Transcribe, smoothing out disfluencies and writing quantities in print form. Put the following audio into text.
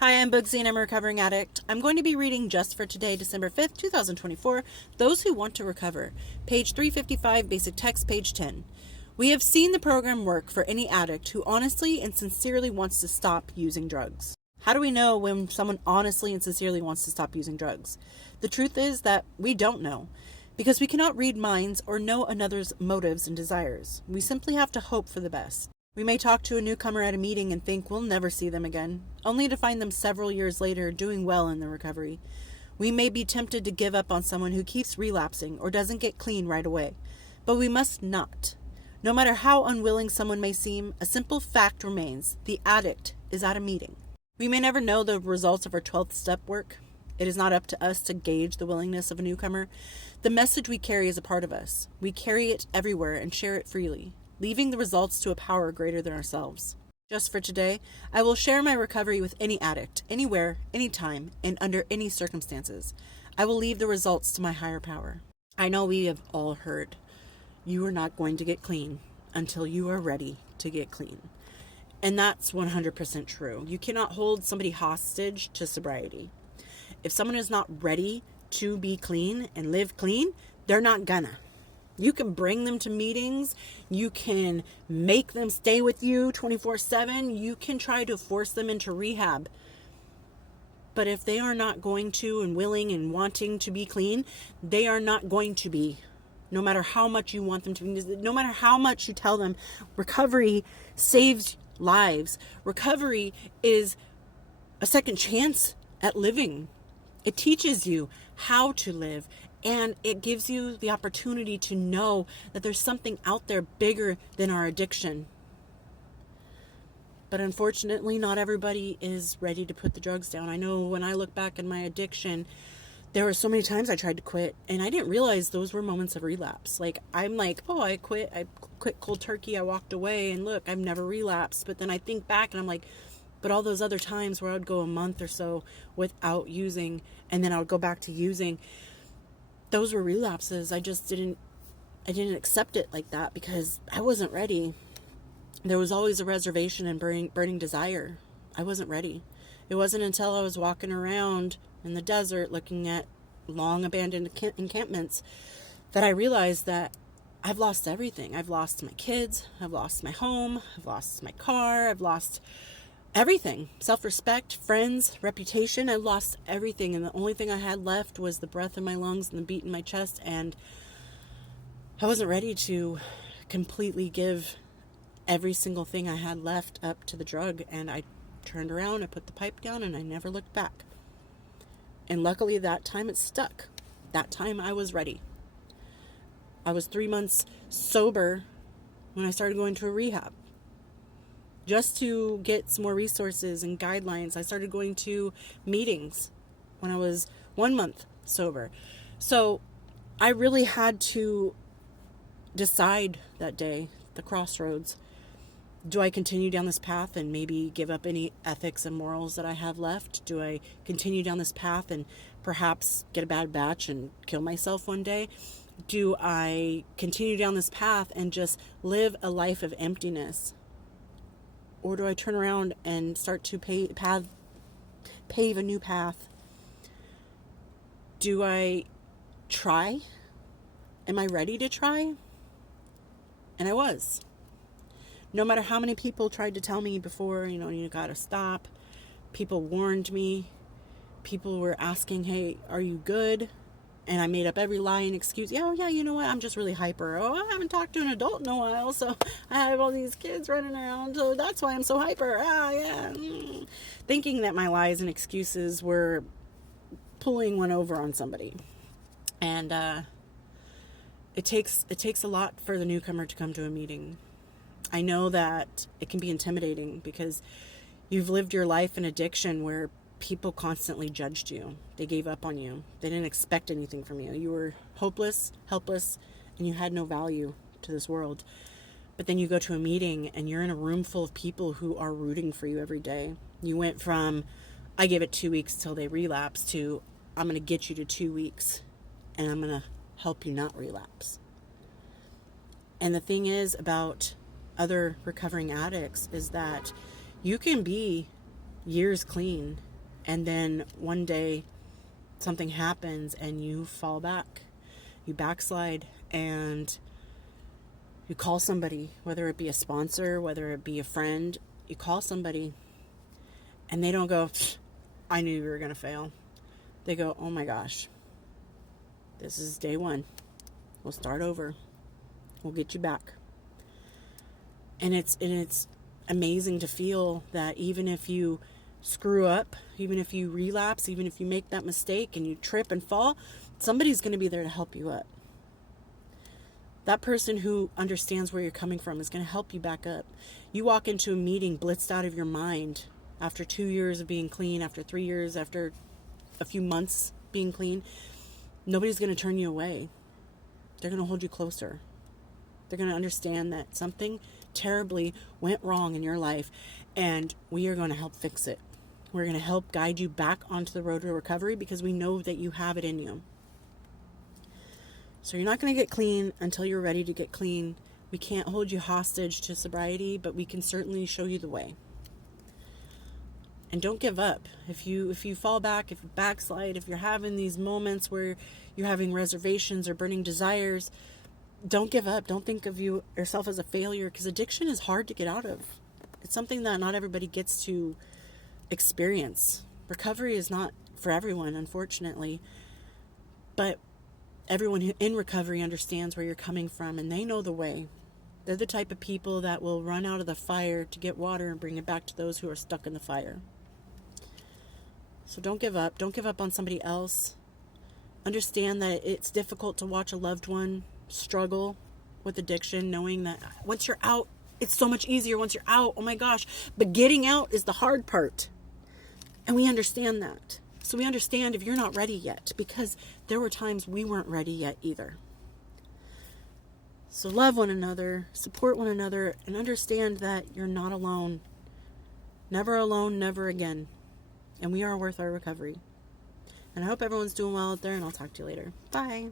Hi, I'm Bugsy and I'm a recovering addict. I'm going to be reading just for today, December 5th, 2024, Those Who Want to Recover, page 355, basic text, page 10. We have seen the program work for any addict who honestly and sincerely wants to stop using drugs. How do we know when someone honestly and sincerely wants to stop using drugs? The truth is that we don't know, because we cannot read minds or know another's motives and desires. We simply have to hope for the best. We may talk to a newcomer at a meeting and think we'll never see them again, only to find them several years later doing well in their recovery. We may be tempted to give up on someone who keeps relapsing or doesn't get clean right away, but we must not. No matter how unwilling someone may seem, a simple fact remains: the addict is at a meeting. We may never know the results of our 12th step work. It is not up to us to gauge the willingness of a newcomer. The message we carry is a part of us. We carry it everywhere and share it freely, leaving the results to a power greater than ourselves. Just for today, I will share my recovery with any addict, anywhere, anytime, and under any circumstances. I will leave the results to my higher power. I know we have all heard, you are not going to get clean until you are ready to get clean. And that's 100% true. You cannot hold somebody hostage to sobriety. If someone is not ready to be clean and live clean, they're not gonna. You can bring them to meetings. You can make them stay with you 24/7. You can try to force them into rehab. But if they are not going to and willing and wanting to be clean, they are not going to be. No matter how much you want them to be, no matter how much you tell them, recovery saves lives. Recovery is a second chance at living. It teaches you how to live. And it gives you the opportunity to know that there's something out there bigger than our addiction. But unfortunately, not everybody is ready to put the drugs down. I know when I look back at my addiction, there were so many times I tried to quit, and I didn't realize those were moments of relapse. I'm like, oh, I quit cold turkey, I walked away, and look, I've never relapsed. But then I think back and I'm like, but all those other times where I would go a month or so without using, and then I would go back to using, those were relapses. I didn't accept it like that because I wasn't ready. There was always a reservation and burning desire. I wasn't ready. It wasn't until I was walking around in the desert looking at long abandoned encampments that I realized that I've lost everything. I've lost my kids. I've lost my home. I've lost my car. I've lost everything. Self-respect, friends, reputation. I lost everything, and the only thing I had left was the breath in my lungs and the beat in my chest, and I wasn't ready to completely give every single thing I had left up to the drug. And I turned around, I put the pipe down, and I never looked back. And luckily that time it stuck. That time I was ready. I was 3 months sober when I started going to a rehab, just to get some more resources and guidelines. I started going to meetings when I was 1 month sober. So I really had to decide that day, the crossroads. Do I continue down this path and maybe give up any ethics and morals that I have left? Do I continue down this path and perhaps get a bad batch and kill myself one day? Do I continue down this path and just live a life of emptiness? Or do I turn around and start to pave a new path? Do I try? Am I ready to try? And I was. No matter how many people tried to tell me before, you gotta stop. People warned me. People were asking, hey, are you good? And I made up every lie and excuse. Yeah, you know what? I'm just really hyper. Oh, I haven't talked to an adult in a while, so I have all these kids running around, so that's why I'm so hyper. Thinking that my lies and excuses were pulling one over on somebody. And it takes a lot for the newcomer to come to a meeting. I know that it can be intimidating because you've lived your life in addiction where people constantly judged you. They gave up on you. They didn't expect anything from you. You were hopeless, helpless, and you had no value to this world. But then you go to a meeting and you're in a room full of people who are rooting for you every day. You went from, I give it 2 weeks till they relapse, to I'm going to get you to 2 weeks and I'm going to help you not relapse. And the thing is about other recovering addicts is that you can be years clean And then one day something happens and you fall back. You backslide and you call somebody, whether it be a sponsor, whether it be a friend. You call somebody and they don't go, I knew you were going to fail. They go, oh my gosh, this is day one. We'll start over. We'll get you back. And it's amazing to feel that even if you screw up, even if you relapse, even if you make that mistake and you trip and fall, somebody's going to be there to help you up. That person who understands where you're coming from is going to help you back up. You walk into a meeting blitzed out of your mind after 2 years of being clean, after 3 years, after a few months being clean. Nobody's going to turn you away. They're going to hold you closer. They're going to understand that something terribly went wrong in your life, and we are going to help fix it. We're going to help guide you back onto the road to recovery because we know that you have it in you. So you're not going to get clean until you're ready to get clean. We can't hold you hostage to sobriety, but we can certainly show you the way. And don't give up. If you fall back, if you backslide, if you're having these moments where you're having reservations or burning desires, don't give up. Don't think of yourself as a failure, because addiction is hard to get out of. It's something that not everybody gets to experience. Recovery is not for everyone, unfortunately. But everyone in recovery understands where you're coming from, and they know the way. They're the type of people that will run out of the fire to get water and bring it back to those who are stuck in the fire. So don't give up. Don't give up on somebody else. Understand that it's difficult to watch a loved one struggle with addiction, knowing that once you're out, it's so much easier once you're out. Oh my gosh. But getting out is the hard part. And we understand that. So we understand if you're not ready yet, because there were times we weren't ready yet either. So love one another, support one another, and understand that you're not alone. Never alone, never again. And we are worth our recovery. And I hope everyone's doing well out there, and I'll talk to you later. Bye.